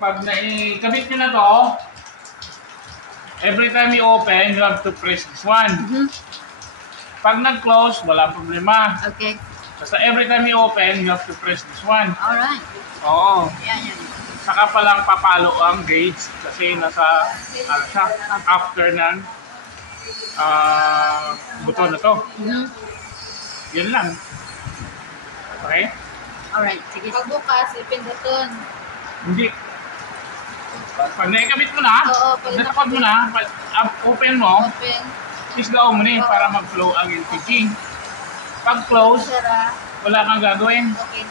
Pag naikabit nyo na to, every time you open, you have to press this one. Pag nag-close, wala problema. Okay. Basta every time you open, you have to press this one. Alright. Oo. Yan. Saka pa lang papalo ang gauge kasi nasa siya, after ng buto na to. Yun lang. Okay? Alright, sige. Pagbukas, ipindutin. Hindi. Pag naikabit mo na, pag natapad mo na, pag open mo, isgaw mo na para mag-flow ang LPG. Pag close, wala kang gagawin. Okay.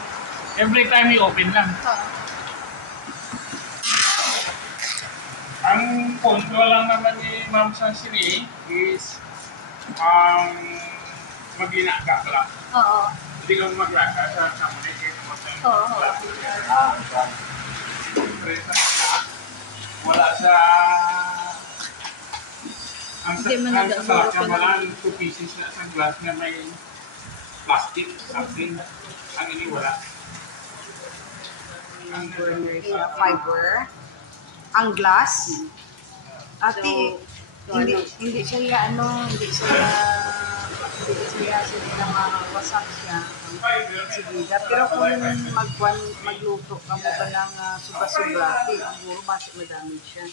Every time you open lang. Ang control lang naman ni Ma'am Sansiri is mag-ina ka lang. Oo. Hindi ka mag-raka sa muna. Oo. Wala sa ang sa kamalan 2 pieces na sa glass na may plastic something ang ini wala ang burner siya fiber ang glass ati hindi siya hindi siya mawasak siya sige pero kung magluto ka mo ba ng sobra-sobra siguro basi madami siya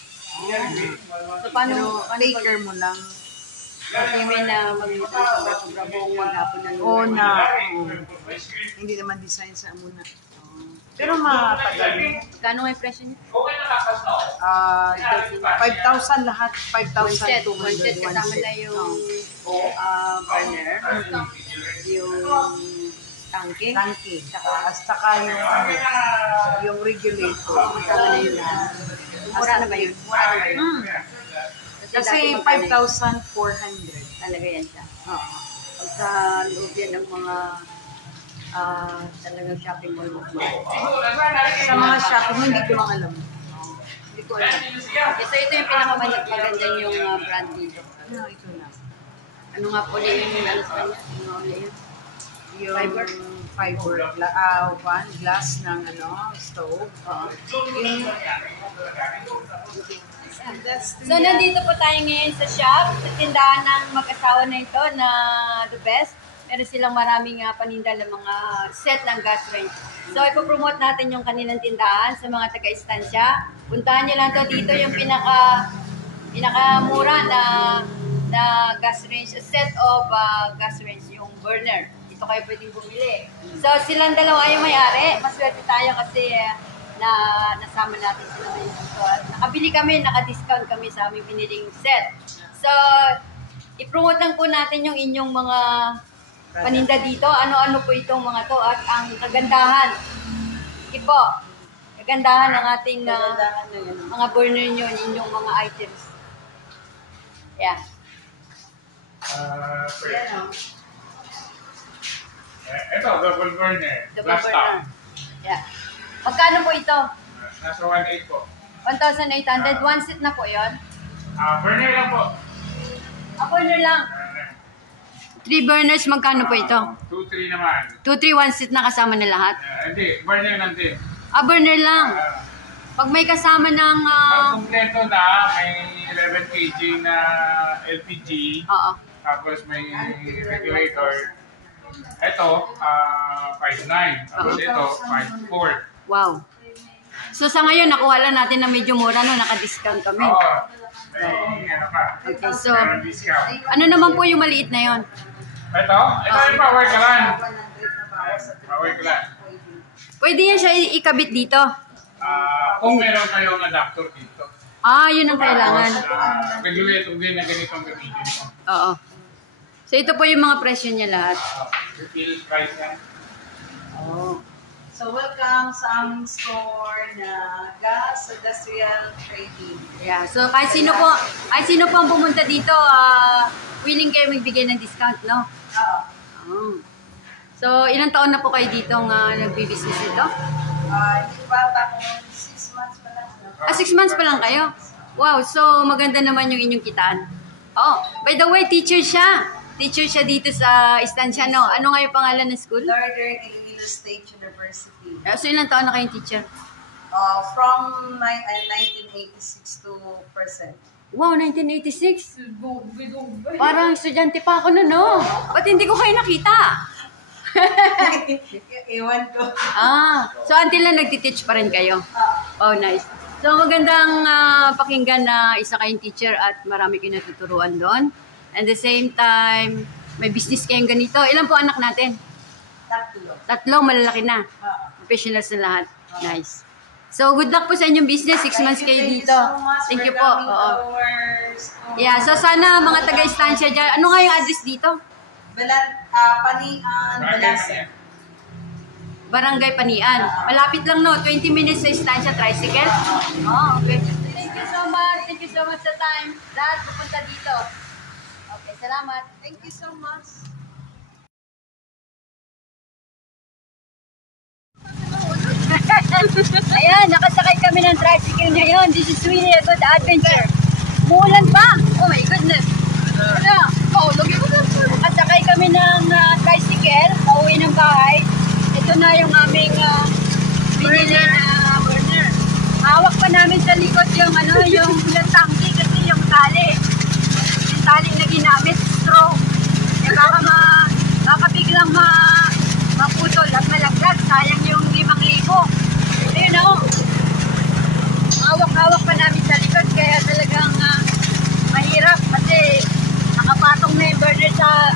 so paano taker mo lang okay may na magluto sobra-sobra buong maghapon na hindi naman design sa muna pero matagal. Kano ang presyo niya? 5,000 lahat. 5,200. One set kasama na yung burner, yung tangke, saka yung regulator. kasama na yun. Mura na ba yun? Kasi 5,400. Talaga yan siya. Sa loob yan ng mga talagang shopping mall mo. Sa mga shopping, hindi ko lang alam. Hindi ko alam. So ito yung pinakamaganda yung brand dito. Ito na. Ano nga po ulit yung ano sa kanya? Ano ulit yun? Yung fiber glass ng stove. So nandito po tayo ngayon sa shop, sa tindahan ng mag-asawa na ito na The Best. Meron silang maraming paninda ng mga set ng gas range. So, ipopromote natin yung kanilang tindahan sa mga taga-istansya. Puntahan nyo lang to dito yung pinakamura na gas range, a set of gas range, yung burner. Dito kayo pwedeng bumili. So, silang dalawa yung may-ari. Maswerte tayo kasi nasama natin sila ngayon. So, nakabili kami, naka-discount kami sa aming biniling set. So, ipromote lang po natin yung inyong mga paninda dito. Ano-ano po itong mga to at ang kagandahan. Sige po. Kagandahan ng ating mga burner nyo, inyong mga items. Yeah. Ito, double burner. Double burner. Yeah. Magkano po ito? Nasa 1,800 po. 1,800. One seat na po yon. Burner lang po. Burner lang. 3 burners, magkano po ito? 2-3 naman. 2-3, one seat na kasama na lahat? Hindi, burner lang din. Burner lang. Pag may kasama ng... Pag kumpleto na, may 11 kg na LPG. Oo. Tapos may regulator. Ito, 5.9. Tapos ito, 5.4. Wow. So sa ngayon, nakuha lang natin na medyo mura, no? Naka-discount kami. Oo. May ano pa. Okay, so... Meron discount. Ano naman po yung maliit na yon? Ito yung power kalan. Power kalan. Pwede yan siya ikabit dito? Kung meron kayong adapter dito. Yun ang kailangan. Regulator din na ganitong gamitin mo. Oo. So ito po yung mga presyo niya lahat. Retail price yan. Oo. So welcome sa aming store na Gas Industrial Trading. Yeah, so kahit sino po ang pumunta dito, willing kayo magbigay ng discount, no? Oo. Oh. So, ilang taon na po kayo dito nagbi-business ito? Hindi pa ako 6 months pa lang. 6 months pa lang kayo? Wow, so maganda naman yung inyong kitaan. Oh, by the way, teacher siya. Teacher siya dito sa Estancia, no? Ano nga yung pangalan ng school? Northern Iloilo State University. So, ilang taon na kayong teacher? From 1986 to present. Wow, 1986? Parang estudyante pa ako noon, no? Ba't hindi ko kayo nakita? Iwan ko. So until na nagtiteach pa rin kayo? Oh, nice. So magandang pakinggan na isa kayong teacher at marami kayong natuturuan doon. And the same time, may business kayong ganito. Ilan po anak natin? 3. Tatlong malalaki na. Professionals na lahat. Nice. So good luck po sa inyong business. 6 months kayo dito. Thank you po. Oo. Yeah, so sana mga taga-Estancia dyan. Ano nga yung address dito? Panian, Balasag. Barangay Panian. Malapit lang, no? 20 minutes sa Estancia Tricycle. Oh, okay. Thank you so much. Thank you so much sa time. Lahat pupunta dito. Okay, salamat. Thank you so much. Ayan, nakasakay kami ng tricycle ngayon. This is really a good adventure. Muulan pa. Oh my goodness. Ano? Oh, look at that. Nakasakay kami ng tricycle, pauwi ng bahay. Ito na yung aming binili na burner. Hawak pa namin sa likod yung yung tangki kasi yung tali. Yung tali na ginamit, straw. Eh baka biglang maputol at malaglag. Sayang yung 5,000. Ayun o. Hawak-hawak pa namin sa likod kaya talagang mahirap kasi nakapatong na yung burner sa